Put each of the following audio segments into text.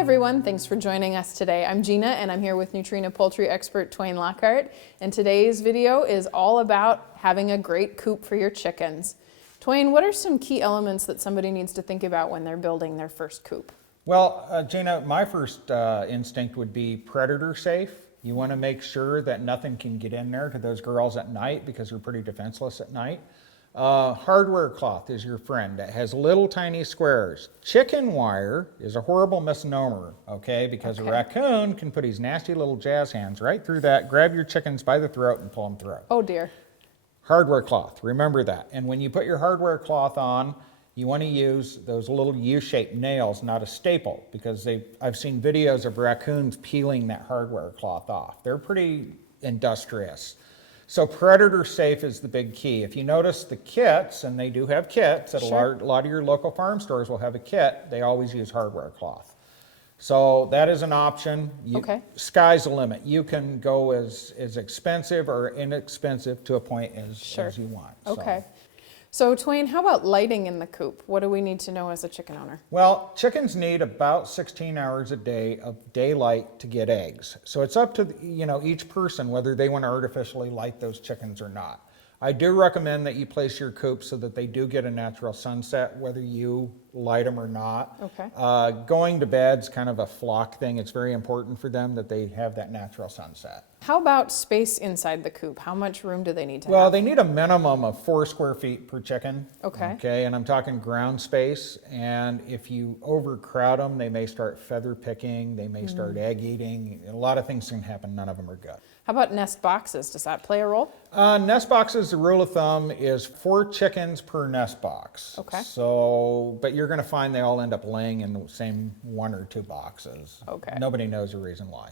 everyone, thanks for joining us today. I'm Gina and I'm here with Nutrena poultry expert Twain Lockhart, and today's video is all about having a great coop for your chickens. Twain, what are some key elements that somebody needs to think about when they're building their first coop? Well, Gina, my first instinct would be predator safe. You want to make sure that nothing can get in there to those girls at night because they're pretty defenseless at night. Hardware cloth is your friend that has little tiny squares. Chicken wire is a horrible misnomer, okay? Because a raccoon can put his nasty little jazz hands right through that, grab your chickens by the throat and pull them through. Oh dear. Hardware cloth, remember that. And when you put your hardware cloth on, you want to use those little U-shaped nails, not a staple, because I've seen videos of raccoons peeling that hardware cloth off. They're pretty industrious. So predator safe is the big key. If you notice the kits, and they do have kits, at a lot of your local farm stores will have a kit, they always use hardware cloth. So that is an option. Sky's the limit. You can go as expensive or inexpensive to a point as you want. Okay. So Twain, how about lighting in the coop? What do we need to know as a chicken owner? Well, chickens need about 16 hours a day of daylight to get eggs. So it's up to each person whether they want to artificially light those chickens or not. I do recommend that you place your coop so that they do get a natural sunset, whether you light them or not. Going to bed's kind of a flock thing. It's very important for them that they have that natural sunset. How about space inside the coop? How much room do they need to have? Well, they need a minimum of 4 square feet per chicken. Okay, and I'm talking ground space. And if you overcrowd them, they may start feather picking, they may start egg eating. A lot of things can happen, none of them are good. How about nest boxes? Does that play a role? Nest boxes, the rule of thumb is 4 chickens per nest box. But you're going to find they all end up laying in the same 1 or 2 boxes. Nobody knows the reason why.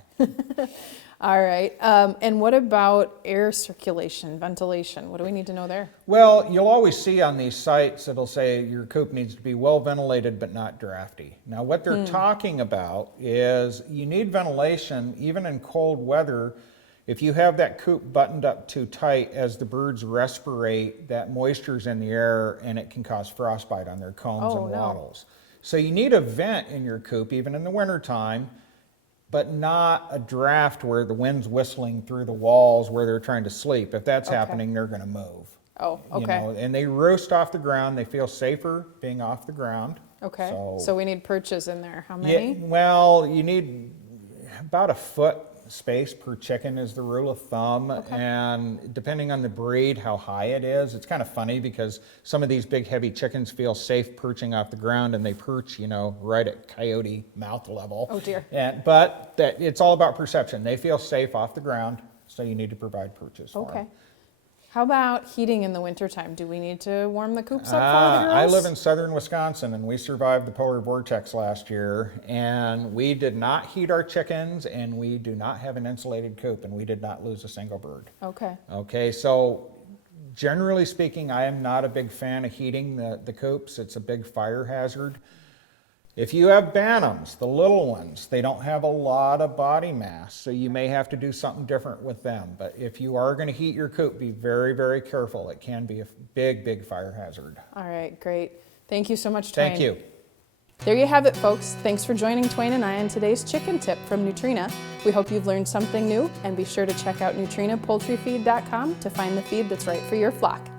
All right. And what about air circulation, ventilation? What do we need to know there? Well, you'll always see on these sites, it'll say your coop needs to be well ventilated but not drafty. Now what they're talking about is you need ventilation even in cold weather. If you have that coop buttoned up too tight, as the birds respirate, that moisture's in the air and it can cause frostbite on their combs and wattles. So you need a vent in your coop, even in the wintertime, but not a draft where the wind's whistling through the walls where they're trying to sleep. If that's happening, they're going to move. And they roast off the ground. They feel safer being off the ground. So we need perches in there. How many? Well, you need about 1 foot space per chicken is the rule of thumb, and depending on the breed, how high it is. It's kind of funny because some of these big heavy chickens feel safe perching off the ground, and they perch right at coyote mouth level. Oh dear. But it's all about perception. They feel safe off the ground, so you need to provide perches for them. How about heating in the wintertime? Do we need to warm the coops up for the girls? I live in southern Wisconsin, and we survived the polar vortex last year, and we did not heat our chickens, and we do not have an insulated coop, and we did not lose a single bird. So generally speaking, I am not a big fan of heating the coops. It's a big fire hazard. If you have bantams, the little ones, they don't have a lot of body mass, so you may have to do something different with them. But if you are going to heat your coop, be very, very careful. It can be a big, big fire hazard. All right, great. Thank you so much, Twain. Thank you. There you have it, folks. Thanks for joining Twain and I on today's chicken tip from Nutrena. We hope you've learned something new, and be sure to check out NutrenaPoultryFeed.com to find the feed that's right for your flock.